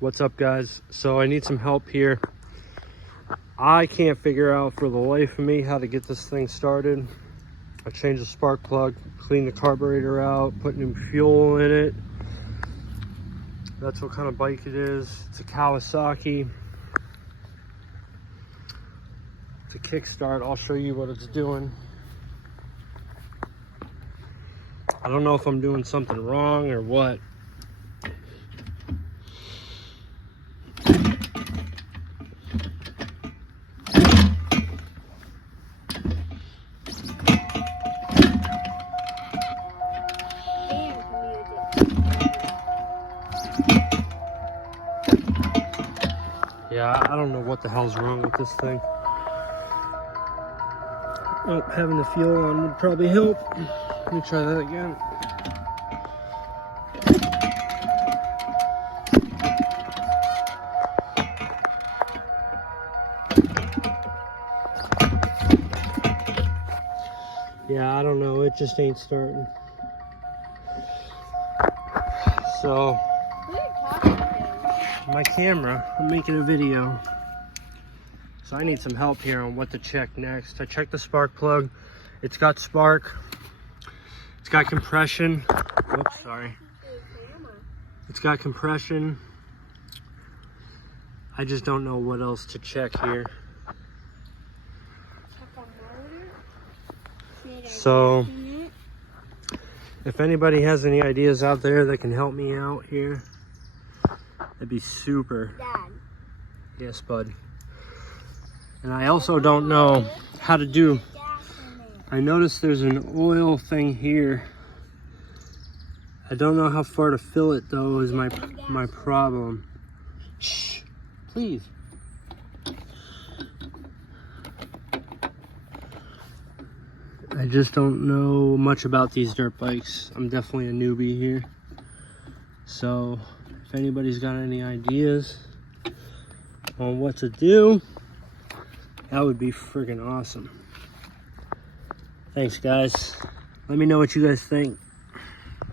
What's up, guys? So I need some help here. I can't figure out for the life of me how to get this thing started. I changed the spark plug, cleaned the carburetor out, put new fuel in it. That's what kind of bike it is. It's a Kawasaki. It's a kickstart. I'll show you what it's doing. I don't know if I'm doing something wrong or what. Yeah, I don't know what the hell's wrong with this thing. Oh, having the fuel on would probably help. Let me try that again. Yeah, I don't know. It just ain't starting. So, my camera, I'm making a video. So I need some help here on what to check next. I checked the spark plug. It's got spark. It's got compression. Oops, sorry. It's got compression. I just don't know what else to check here. So, if anybody has any ideas out there that can help me out here, that'd be super. Dad. Yes, bud. And I also don't know how to do. I noticed there's an oil thing here. I don't know how far to fill it though is my problem. Shh, please. I just don't know much about these dirt bikes. I'm definitely a newbie here. So if anybody's got any ideas on what to do, that would be freaking awesome. Thanks, guys. Let me know what you guys think.